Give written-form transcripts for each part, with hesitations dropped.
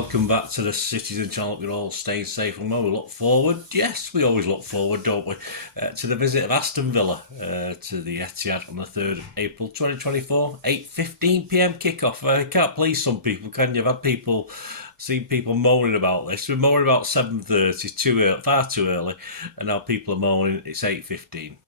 welcome back to the Citizen channel. We're all staying safe and well. We look forward, yes, we always look forward, don't we, to the visit of Aston Villa to the Etihad on the 3rd of April 2024, 8:15pm kickoff. I can't please some people, can you? I've had seen people moaning about this. We're moaning about 7:30, too early, far too early, and now people are moaning it's 8:15.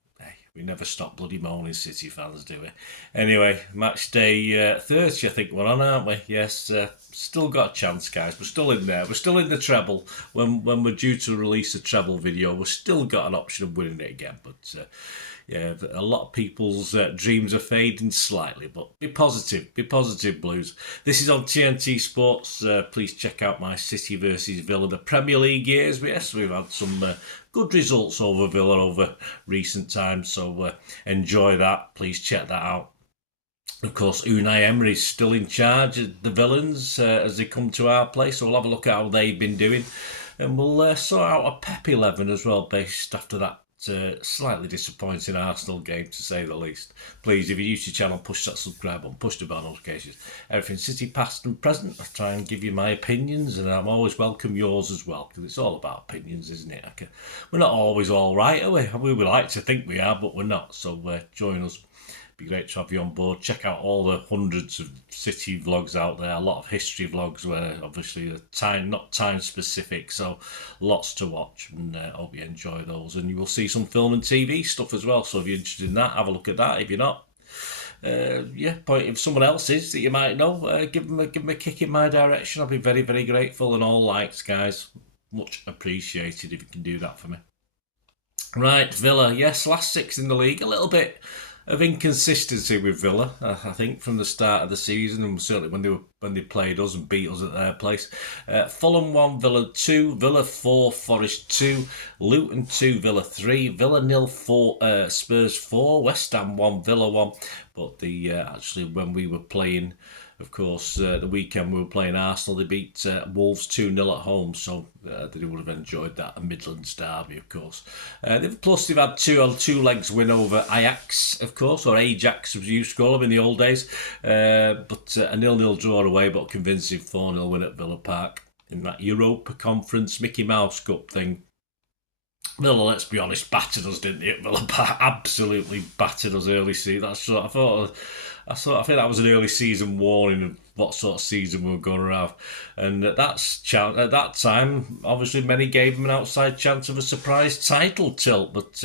We never stop bloody moaning, City fans, do we? Anyway, match day 30, I think we're on, aren't we? Yes, still got a chance, guys. We're still in there. We're still in the treble. When we're due to release a treble video, we've still got an option of winning it again. But yeah, a lot of people's dreams are fading slightly. But be positive, Blues. This is on TNT Sports. Please check out my City versus Villa, the Premier League years. Yes, we've had some good results over Villa over recent times, so enjoy that. Please check that out. Of course, Unai Emery's still in charge of the Villains as they come to our place, so we'll have a look at how they've been doing, and we'll sort out a Pep 11 as well, based after that slightly disappointing Arsenal game, to say the least. Please, if you're new to the channel, push that subscribe button, push the bell notifications. Everything City past and present, I try and give you my opinions, and I'm always welcome yours as well, because it's all about opinions, isn't it? We're not always all right, are we? We would like to think we are, but we're not. So join us. Be great to have you on board. Check out all the hundreds of City vlogs out there, a lot of history vlogs where obviously not time specific, so lots to watch, and hope you enjoy those. And you will see some film and TV stuff as well, so if you're interested in that, have a look at that. If you're not, if someone else is that you might know, give them a kick in my direction. I'll be very, very grateful, and all likes, guys, much appreciated if you can do that for me. Right, Villa, yes, last 6 in the league, a little bit of inconsistency with Villa, I think, from the start of the season, and certainly when they played us and beat us at their place. Fulham 1, Villa 2, Villa 4, Forest 2, Luton 2, Villa 3, Villa 0, 4, Spurs 4, West Ham 1, Villa 1. But actually when we were playing, of course, the weekend we were playing Arsenal, they beat Wolves 2-0 at home, so they would have enjoyed that, a Midlands derby, of course. Plus, they've had two legs win over Ajax, of course, or Ajax, as you used to call them in the old days. But a 0-0 draw away, but convincing 4-0 win at Villa Park in that Europa Conference Mickey Mouse Cup thing. Villa, let's be honest, battered us, didn't they, at Villa Park? Absolutely battered us early season. I think that was an early season warning of what sort of season we were going to have. And at that time, obviously, many gave them an outside chance of a surprise title tilt. But,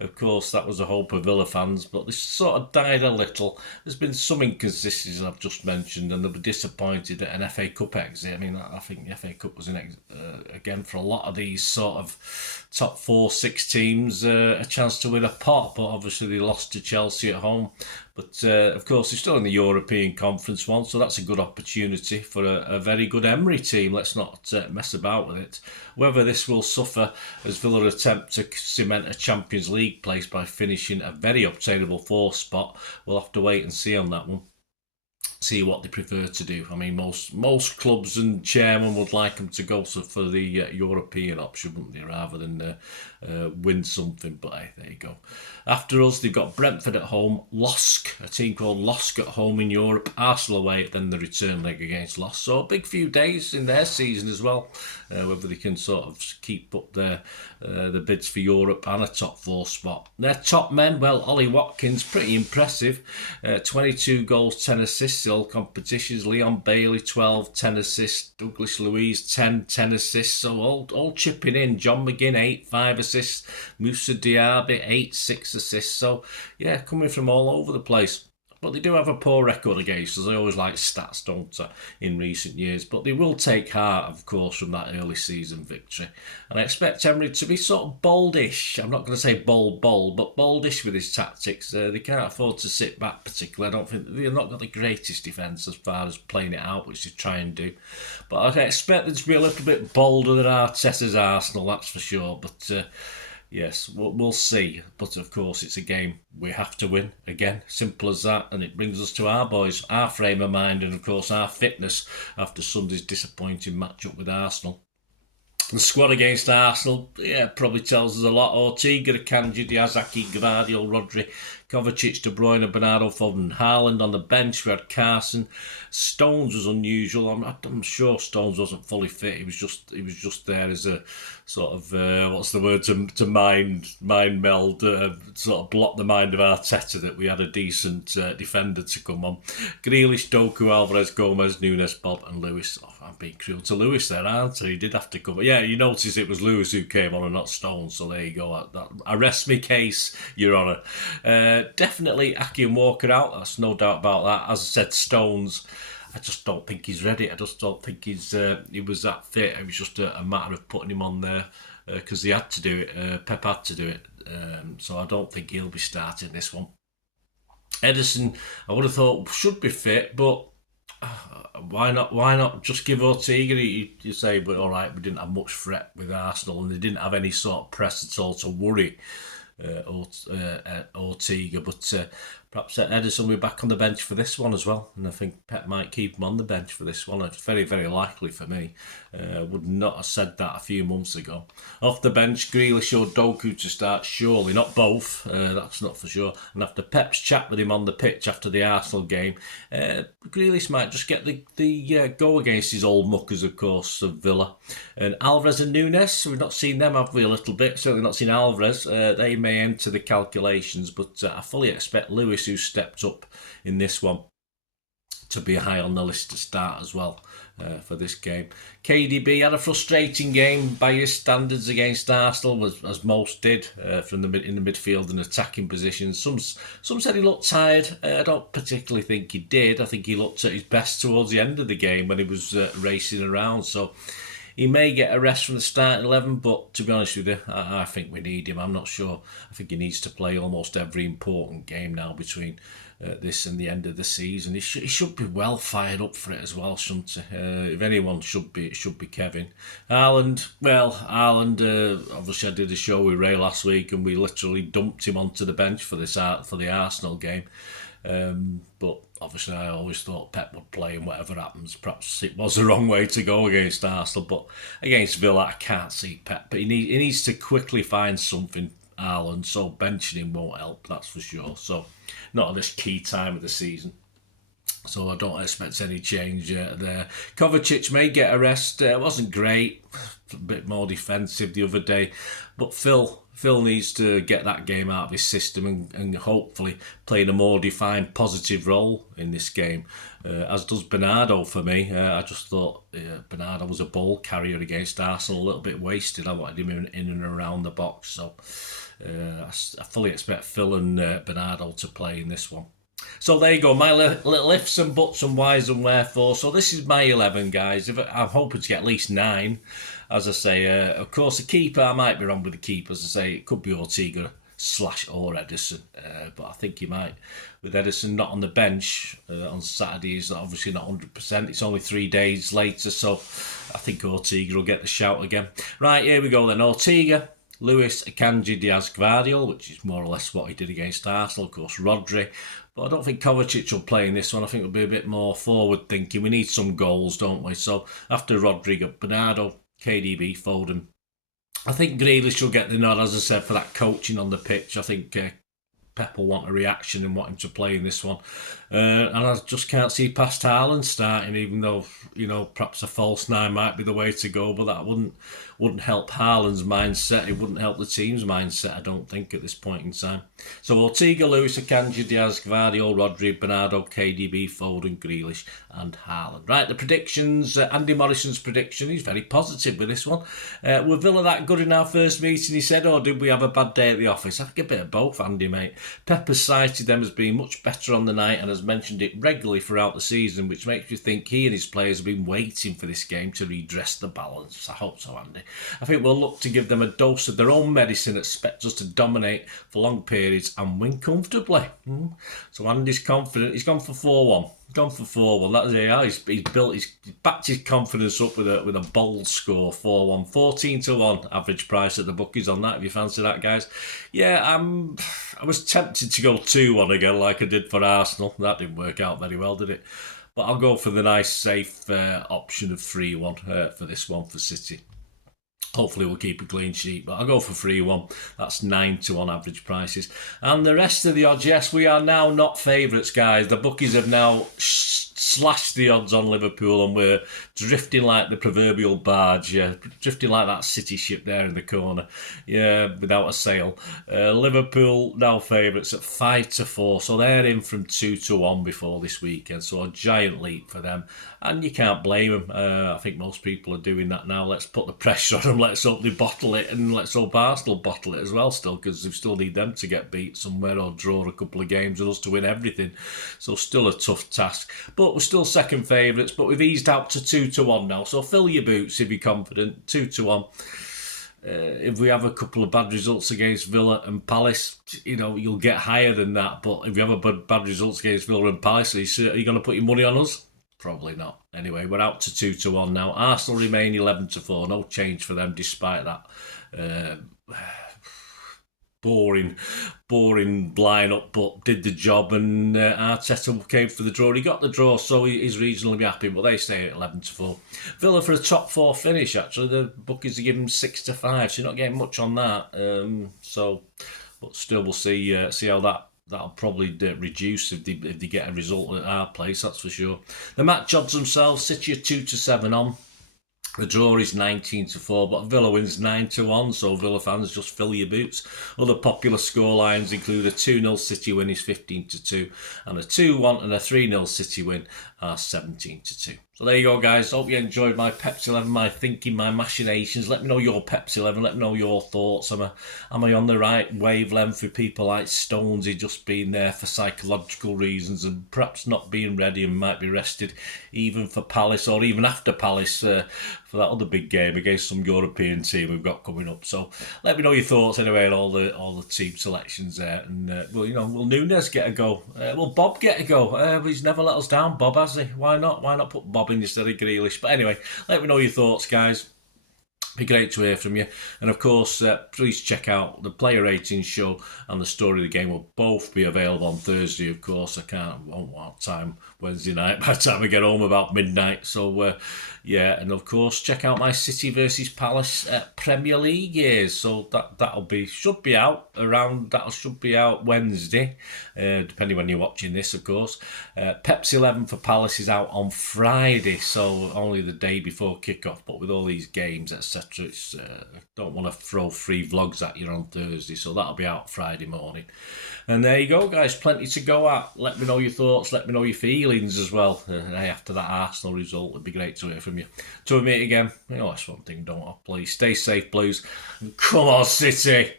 of course, that was the hope of Villa fans. But this sort of died a little. There's been some inconsistencies I've just mentioned, and they'll be disappointed at an FA Cup exit. I mean, I think the FA Cup was, again, for a lot of these sort of top 4-6 teams, a chance to win a pot. But obviously, they lost to Chelsea at home. But, of course, they're still in the European Conference one, so that's a good opportunity for a very good Emery team. Let's not mess about with it. Whether this will suffer as Villa attempt to cement a Champions League place by finishing a very obtainable 4th spot, we'll have to wait and see on that one. See what they prefer to do. I mean, most clubs and chairmen would like them to go for the European option, wouldn't they, rather than win something. But hey, there you go. After us, they've got Brentford at home, LOSC, a team called LOSC at home in Europe, Arsenal away, then the return leg against LOSC. So a big few days in their season as well, whether they can sort of keep up the bids for Europe and a top 4 spot. Their top men, well, Ollie Watkins, pretty impressive. 22 goals, 10 assists in all competitions. Leon Bailey, 12, 10 assists. Douglas Luiz, 10 assists. So all chipping in. John McGinn, 8, 5 assists. Moussa Diaby, 8, 6 assists. So, yeah, coming from all over the place. But they do have a poor record against us. They always like stats, don't they, in recent years. But they will take heart, of course, from that early season victory. And I expect Emery to be sort of boldish. I'm not going to say bold, but boldish with his tactics. They can't afford to sit back particularly. I don't think they've not got the greatest defence as far as playing it out, which they try and do. But I expect them to be a little bit bolder than Arteta's Arsenal, that's for sure. But yes, we'll see. But of course, it's a game we have to win. Again, simple as that. And it brings us to our boys, our frame of mind, and of course our fitness after Sunday's disappointing matchup with Arsenal. The squad against Arsenal, yeah, probably tells us a lot. Ortega, Akanji, Diaz, Aki, Gvardiol, Rodri, Kovacic, De Bruyne, Bernardo, Foden, Haaland on the bench. We had Carson. Stones was unusual. I'm sure Stones wasn't fully fit. He was just there as a sort of what's the word, to mind meld, sort of block the mind of Arteta that we had a decent defender to come on. Grealish, Doku, Alvarez, Gomez, Nunes, Bob and Lewis. Oh, I'm being cruel to Lewis there, aren't I? He did have to come. Yeah, you notice it was Lewis who came on and not Stones, so there you go. I rest my case, Your Honour. Definitely Aki and Walker out, that's no doubt about that. As I said, Stones, I just don't think he's ready. I just don't think he was that fit. It was just a matter of putting him on there because he had to do it. Pep had to do it. So I don't think he'll be starting this one. Ederson, I would have thought should be fit, but why not just give Ortega? You say, but all right, we didn't have much threat with Arsenal, and they didn't have any sort of press at all to worry Ortega, but perhaps Ederson will be back on the bench for this one as well, and I think Pep might keep him on the bench for this one. It's very, very likely for me. Would not have said that a few months ago. Off the bench, Grealish or Doku to start, surely, not both, that's not for sure. And after Pep's chat with him on the pitch after the Arsenal game, Grealish might just get the go against his old muckers, of course, of Villa. And Alvarez and Nunes, we've not seen them, have we, a little bit? Certainly not seen Alvarez. They may enter the calculations, but I fully expect Lewis, who stepped up in this one, to be high on the list to start as well for this game. KDB had a frustrating game by his standards against Arsenal, as most did in the midfield and attacking positions. Some said he looked tired. I don't particularly think he did. I think he looked at his best towards the end of the game when he was racing around. So he may get a rest from the starting 11, but to be honest with you, I think we need him. I'm not sure. I think he needs to play almost every important game now between this and the end of the season. He should be well fired up for it as well, shouldn't he? If anyone should be, it should be Kevin. Haaland, obviously I did a show with Ray last week and we literally dumped him onto the bench for the Arsenal game. But obviously I always thought Pep would play him whatever happens. Perhaps it was the wrong way to go against Arsenal, but against Villa I can't see Pep. But he needs to quickly find something, Haaland, so benching him won't help, that's for sure. So not at this key time of the season. So I don't expect any change there. Kovacic may get a rest. It wasn't great. A bit more defensive the other day. But Phil needs to get that game out of his system and hopefully play in a more defined positive role in this game, as does Bernardo for me. I just thought Bernardo was a ball carrier against Arsenal, a little bit wasted. I wanted him in and around the box. So I fully expect Phil and Bernardo to play in this one. So there you go, my little ifs and buts and whys and wherefore. So this is my 11, guys. I'm hoping to get at least 9. As I say, of course, the keeper, I might be wrong with the keeper. As I say, it could be Ortega / or Ederson. But I think he might. With Ederson not on the bench on Saturday, he's obviously not 100%. It's only 3 days later, so I think Ortega will get the shout again. Right, here we go then. Ortega, Lewis, Akanji, Diaz, Gvardiol, which is more or less what he did against Arsenal. Of course, Rodri. But I don't think Kovacic will play in this one. I think it'll be a bit more forward thinking. We need some goals, don't we? So after Rodri, Bernardo, KDB, Foden. I think Grealish will get the nod, as I said, for that coaching on the pitch. I think Pep will want a reaction and want him to play in this one. And I just can't see past Haaland starting, even though, perhaps a false 9 might be the way to go, but that wouldn't help Haaland's mindset. It wouldn't help the team's mindset, I don't think, at this point in time. So Ortega, Lewis, Akanji, Diaz, Gvardiol, Rodri, Bernardo, KDB, Foden, Grealish and Haaland. Right, the predictions. Andy Morrison's prediction, he's very positive with this one. Were Villa that good in our first meeting, he said, or did we have a bad day at the office? I think a bit of both, Andy, mate. Pep has cited them as being much better on the night and has mentioned it regularly throughout the season, which makes me think he and his players have been waiting for this game to redress the balance. I hope so, Andy. I think we'll look to give them a dose of their own medicine, expect us to dominate for long periods and win comfortably. So Andy's confident. He's gone for 4-1. Gone for 4-1. That's it. He's backed his confidence up with a bold score, 4-1. 14-1 average price at the bookies on that, if you fancy that, guys. Yeah, I was tempted to go 2-1 again like I did for Arsenal. That didn't work out very well, did it? But I'll go for the nice, safe option of 3-1 for this one for City. Hopefully we'll keep a clean sheet, but I'll go for 3-1. That's 9-1 average prices. And the rest of the odds, yes, we are now not favourites, guys. The bookies have now slashed the odds on Liverpool, and we're drifting like the proverbial barge, yeah, drifting like that City ship there in the corner, yeah, without a sail. Liverpool now favourites at 5-4, so they're in from 2-1 before this weekend, so a giant leap for them, and you can't blame them. I think most people are doing that now. Let's put the pressure on them, let's hope they bottle it, and let's hope Arsenal bottle it as well still, because we still need them to get beat somewhere or draw a couple of games with us to win everything, so still a tough task, but we're still second favourites, but we've eased out to 2-1 now, so fill your boots if you're confident. 2-1. If we have a couple of bad results against Villa and Palace, you know, you'll get higher than that, but if you have a bad results against Villa and Palace, are you going to put your money on us? Probably not. Anyway, we're out to 2-1 now. Arsenal remain 11-4. No change for them despite that boring line-up, but did the job, and Arteta came for the draw. He got the draw, so he's reasonably happy, but they stay at 11-4. Villa for a top 4 finish, actually. The bookies are giving 6-5, so you're not getting much on that. But still, we'll see how that'll probably reduce if they get a result at our place, that's for sure. The match odds themselves, City are 2-7 on. The draw is 19-4, but Villa wins 9-1, so Villa fans, just fill your boots. Other popular scorelines include a 2-0 City win is 15-2, and a 2-1 and a 3-0 City win are 17-2. So there you go, guys. Hope you enjoyed my Peps 11, my thinking, my machinations. Let me know your Peps 11. Let me know your thoughts. Am I on the right wavelength with people like Stonesy just being there for psychological reasons and perhaps not being ready and might be rested even for Palace or even after Palace for that other big game against some European team we've got coming up. So let me know your thoughts anyway on all the team selections there. And will Nunes get a go? Will Bob get a go? He's never let us down, Bob, has he? Why not? Why not put Bob in instead of Grealish? But anyway, let me know your thoughts, guys. Be great to hear from you. And of course, please check out the player ratings show, and the story of the game will both be available on Thursday, of course. Won't have time Wednesday night by the time I get home, about midnight. So and of course check out my City versus Palace Premier League years. So that should be out Wednesday, depending when you're watching this, of course. Peps 11 for Palace is out on Friday, so only the day before kickoff. But with all these games, etc., don't want to throw free vlogs at you on Thursday, so that'll be out Friday morning. And there you go, guys. Plenty to go at. Let me know your thoughts. Let me know your feelings as well. After that Arsenal result, it'd be great to hear from you. To meet again, that's one thing, don't I? Please stay safe, Blues. And come on, City.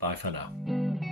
Bye for now.